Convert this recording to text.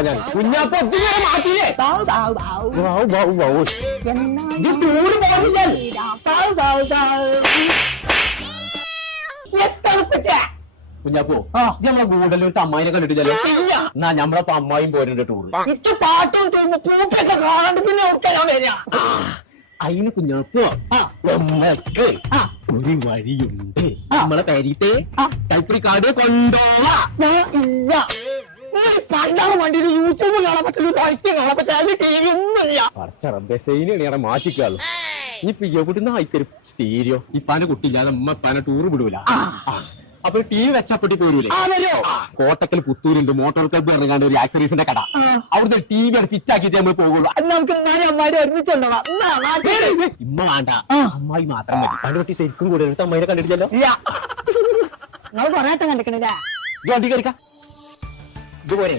ഞാൻ. കുഞ്ഞാപ്പ ഒത്തിരി മാറ്റിയില്ലേ ടൂറ് നമ്മളെ ഗൂഡല്ലൂർ അമ്മായിനെ കണ്ടിട്ടില്ലല്ലോ. എന്നാ നമ്മളപ്പോ അമ്മായും പോരുന്നുണ്ട് ടൂറ് പാട്ടും കാണാണ്ട് പിന്നെ അതിന് കുഞ്ഞാപ്പോ ആ. ഒരു വഴിയുണ്ട്. നമ്മളെ കരുത്തെ ആ. കൈപ്പിടി കാട് കൊണ്ടോളാ വണ്ടിയിൽ യൂട്യൂബ് കാണാൻ പറ്റില്ല ബൈക്ക് കാണാൻ പറ്റില്ല അതിൽ ടി വി ഒന്നുമില്ല. പറിച്ച റബ്ബെ സൈനാണ് ഞാൻ മാറ്റിക്കാളു. ഇനിയിപ്പൊ എവിടുന്ന ആയിക്കൊരു സ്റ്റീരിയോ? ഇപ്പാനെ കുട്ടിയില്ലാതെ അമ്മ ഇപ്പാനെ ടൂർ വിടൂല. അപ്പൊ ടി വി വെച്ചപ്പെട്ടി പോരൂലേ? കോട്ടക്കൽ പുത്തൂരുണ്ട് മോട്ടോർ ക്ലബ്ബ് ഇറങ്ങാണ്ട് ഒരു ആക്സറീസിന്റെ കട. അവിടുത്തെ ടി വി ഫിറ്റ് ആക്കിയിട്ട് നമ്മൾ പോകുള്ളൂ നമുക്ക് ഇമ്മ വേണ്ട. അമ്മായി മാത്രം മതി. അതിനെ ശരിക്കും കൂടെ എടുത്ത് അമ്മായിനെ കണ്ടിട്ടില്ലല്ലോ? ഇല്ല. നിങ്ങൾ കൊറേ കണ്ടിക്കണില്ലേ? ഇത് വണ്ടി ഇതുപോലെ